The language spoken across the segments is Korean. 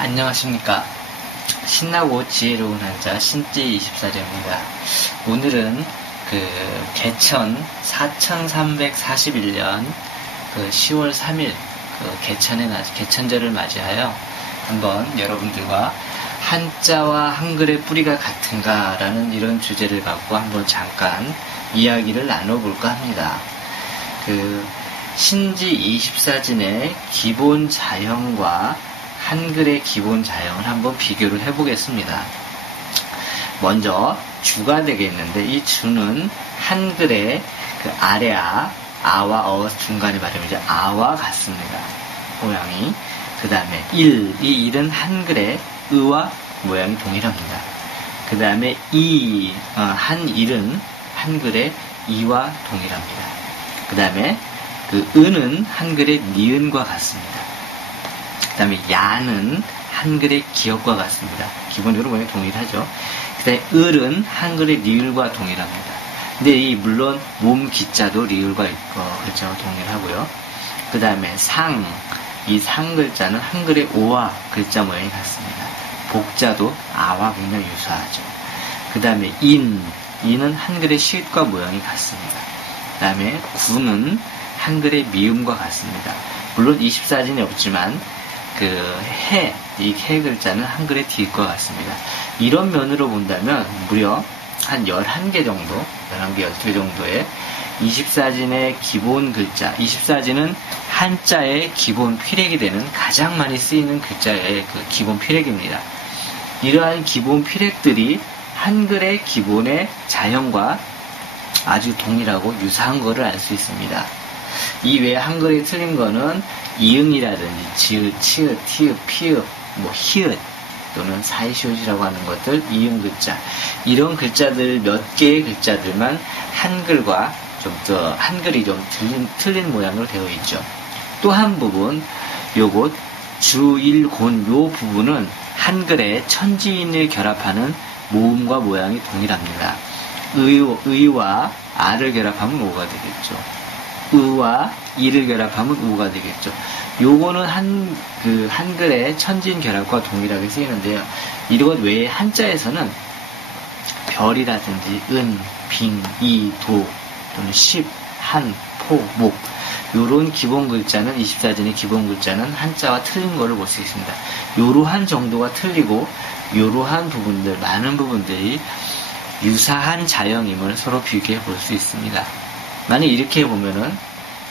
안녕하십니까. 신나고 지혜로운 한자 신지 24자입니다. 오늘은 그 개천 4341년 그 10월 3일 그 개천의 날, 개천절을 맞이하여 한번 여러분들과 한자와 한글의 뿌리가 같은가라는 이런 주제를 갖고 한번 잠깐 이야기를 나눠볼까 합니다. 그 신지 24진의 기본 자형과 한글의 기본 자형을 한번 비교를 해보겠습니다. 먼저 주가 되겠는데 이 주는 한글의 그 아래아 아와 어 중간에 발음이죠. 아와 같습니다. 모양이. 그 다음에 일, 이 일은 한글의 의와 모양이 동일합니다. 그 다음에 이, 어, 한 일은 한글의 이와 동일합니다. 그 다음에 그 은은 한글의 니은과 같습니다. 그 다음에 야는 한글의 기억과 같습니다. 기본적으로 모양이 동일하죠. 그 다음에 을은 한글의 리을과 동일합니다. 근데 이 물론 몸 기자도 리을과 어, 글자와 동일하고요. 그 다음에 상, 이 상 글자는 한글의 오와 글자 모양이 같습니다. 복자도 아와 굉장히 유사하죠. 그 다음에 인, 인은 한글의 시읒과 모양이 같습니다. 그 다음에 구는 한글의 미음과 같습니다. 물론 24진이 없지만 그 해, 이 해 글자는 한글의 뒤과 같습니다. 이런 면으로 본다면 무려 한 11개 정도, 11개, 12개 정도의 24진의 기본 글자, 24진은 한자의 기본 필액이 되는 가장 많이 쓰이는 글자의 그 기본 필액입니다. 이러한 기본 필액들이 한글의 기본의 자형과 아주 동일하고 유사한 것을 알 수 있습니다. 이 외에 한글이 틀린 거는 이응이라든지 지읒, 치읒, 티읒, 피읒, 뭐 히읗 또는 사이시옷이라고 하는 것들 이응 글자 이런 글자들 몇 개의 글자들만 한글과 좀 더 한글이 좀 틀린, 틀린 모양으로 되어 있죠. 또 한 부분 요곳 주일곤 요 부분은 한글의 천지인을 결합하는 모음과 모양이 동일합니다. 의, 의와 아를 결합하면 오가 되겠죠. 의와 이를 결합하면 우가 되겠죠. 요거는 한, 그, 한글의 천진 결합과 동일하게 쓰이는데요. 이것 외에 한자에서는 별이라든지 은, 빙, 이, 도, 또는 십, 한, 포, 목, 요런 기본 글자는 24진의 기본 글자는 한자와 틀린 걸로 볼수 있습니다. 요러한 정도가 틀리고 요러한 부분들, 많은 부분들이 유사한 자형임을 서로 비교해 볼 수 있습니다. 만약 이렇게 보면은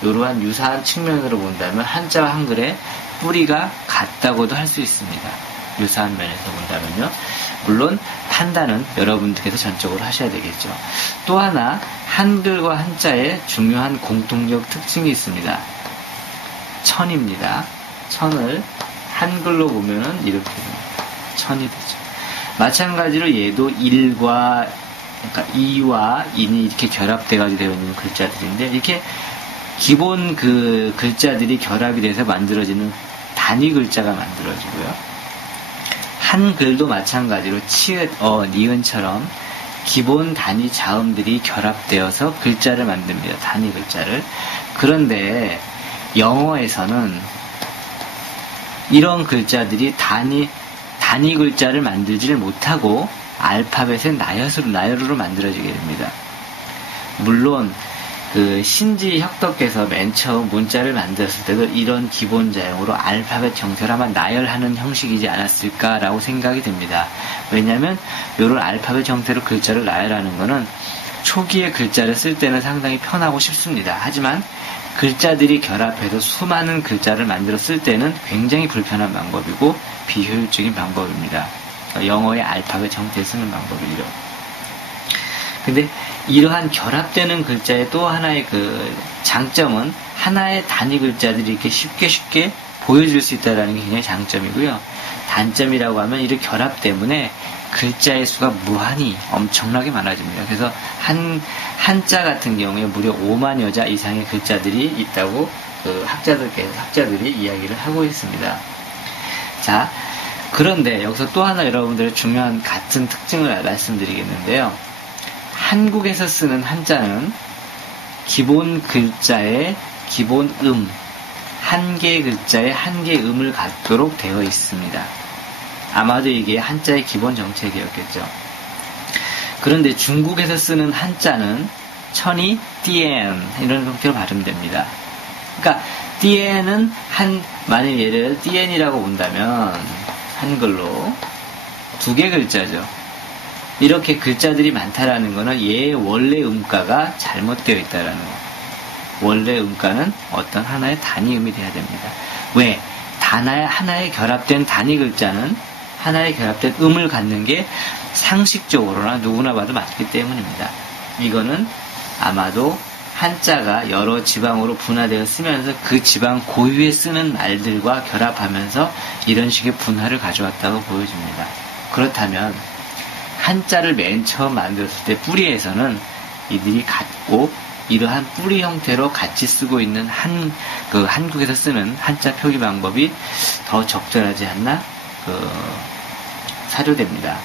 이러한 유사한 측면으로 본다면 한자와 한글의 뿌리가 같다고도 할 수 있습니다. 유사한 면에서 본다면요. 물론 판단은 여러분들께서 전적으로 하셔야 되겠죠. 또 하나 한글과 한자의 중요한 공통적 특징이 있습니다. 천입니다. 천을 한글로 보면은 이렇게. 천이 되죠. 마찬가지로 얘도 일과 그러니까 이와 인이 이렇게 결합돼가지고 되어 있는 글자들인데 이렇게 기본 그 글자들이 결합이 돼서 만들어지는 단위 글자가 만들어지고요. 한 글도 마찬가지로 치읓, 어, 니은처럼 기본 단위 자음들이 결합되어서 글자를 만듭니다. 단위 글자를. 그런데 영어에서는 이런 글자들이 단위, 단위 글자를 만들지를 못하고 알파벳의 나열으로, 나열으로 만들어지게 됩니다. 물론 그 신지 혁덕께서 맨 처음 문자를 만들었을 때도 이런 기본 자형으로 알파벳 형태로만 나열하는 형식이지 않았을까라고 생각이 됩니다. 왜냐하면 이런 알파벳 형태로 글자를 나열하는 것은 초기에 글자를 쓸 때는 상당히 편하고 쉽습니다. 하지만 글자들이 결합해서 수많은 글자를 만들어 쓸 때는 굉장히 불편한 방법이고 비효율적인 방법입니다. 영어의 알파벳 형태에 쓰는 방법이죠. 근데 이러한 결합되는 글자의 또 하나의 그 장점은 하나의 단위 글자들이 이렇게 쉽게 쉽게 보여줄 수 있다는 게 굉장히 장점이고요. 단점이라고 하면 이런 결합 때문에 글자의 수가 무한히 엄청나게 많아집니다. 그래서 한, 한자 같은 경우에 무려 5만 여자 이상의 글자들이 있다고 그 학자들께서, 학자들이 이야기를 하고 있습니다. 자, 그런데 여기서 또 하나 여러분들의 중요한 같은 특징을 말씀드리겠는데요. 한국에서 쓰는 한자는 기본 글자의 기본 음, 한 개의 글자에 한 개의 음을 갖도록 되어 있습니다. 아마도 이게 한자의 기본 정책이었겠죠. 그런데 중국에서 쓰는 한자는 천이 띠엔 이런 형태로 발음됩니다. 그러니까 띠엔은 한 만일 예를 띠엔이라고 본다면 한글로 두 개 글자죠. 이렇게 글자들이 많다라는 것은 얘의 원래 음가가 잘못되어 있다라는 거. 원래 음가는 어떤 하나의 단위음이 돼야 됩니다. 왜? 단하의 하나의 결합된 단위 글자는 하나의 결합된 음을 갖는 게 상식적으로나 누구나 봐도 맞기 때문입니다. 이거는 아마도 한자가 여러 지방으로 분화되어 쓰면서 그 지방 고유에 쓰는 말들과 결합하면서 이런 식의 분화를 가져왔다고 보여집니다. 그렇다면 한자를 맨 처음 만들었을 때 뿌리에서는 이들이 같고 이러한 뿌리 형태로 같이 쓰고 있는 한, 그 한국에서 쓰는 한자 표기 방법이 더 적절하지 않나, 그, 사료됩니다.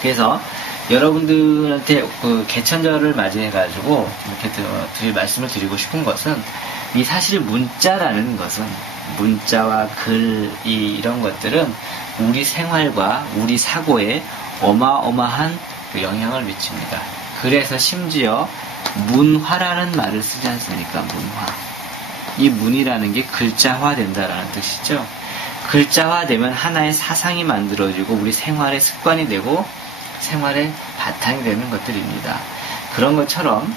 그래서 여러분들한테 그 개천절을 맞이해가지고 이렇게 드릴 말씀을 드리고 싶은 것은 이 사실 문자라는 것은 문자와 글, 이, 이런 것들은 우리 생활과 우리 사고에 어마어마한 그 영향을 미칩니다. 그래서 심지어 문화라는 말을 쓰지 않습니까? 문화. 이 문이라는 게 글자화 된다라는 뜻이죠. 글자화 되면 하나의 사상이 만들어지고 우리 생활의 습관이 되고 생활의 바탕이 되는 것들입니다. 그런 것처럼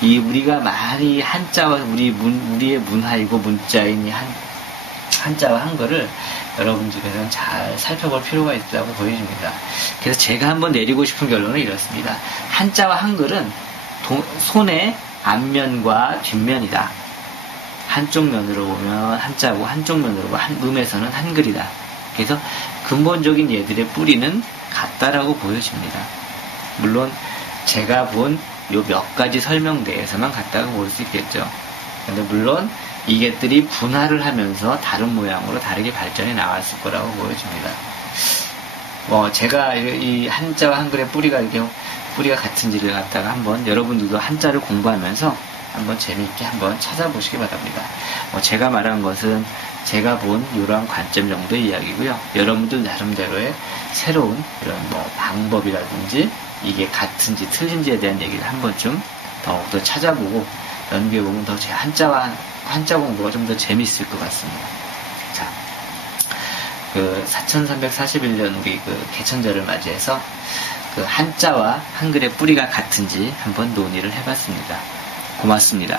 이 우리가 많이 한자와 우리 문, 우리의 문화이고 문자인 이 한, 한자와 한글을 여러분들께서는 잘 살펴볼 필요가 있다고 보여집니다. 그래서 제가 한번 내리고 싶은 결론은 이렇습니다. 한자와 한글은 도, 손의 앞면과 뒷면이다. 한쪽 면으로 보면 한자고 한쪽 면으로 보면 한, 음에서는 한글이다. 그래서 근본적인 얘들의 뿌리는 같다라고 보여집니다. 물론 제가 본 요 몇 가지 설명 내에서만 같다고 볼 수 있겠죠. 근데 물론 이것들이 분할을 하면서 다른 모양으로 다르게 발전해 나왔을 거라고 보여집니다. 뭐 제가 이 한자와 한글의 뿌리가 이렇게 뿌리가 같은지를 갖다가 한번 여러분들도 한자를 공부하면서 한번 재미있게 한번 찾아보시기 바랍니다. 뭐 제가 말한 것은 제가 본 이러한 관점 정도의 이야기고요. 여러분들 나름대로의 새로운 이런 뭐 방법이라든지 이게 같은지 틀린지에 대한 얘기를 한 번쯤 더욱더 찾아보고 연구해보면 더 제 한자와 한자 공부가 좀 더 재밌을 것 같습니다. 자, 그 4341년 우리 그 개천절을 맞이해서 그 한자와 한글의 뿌리가 같은지 한번 논의를 해봤습니다. 고맙습니다.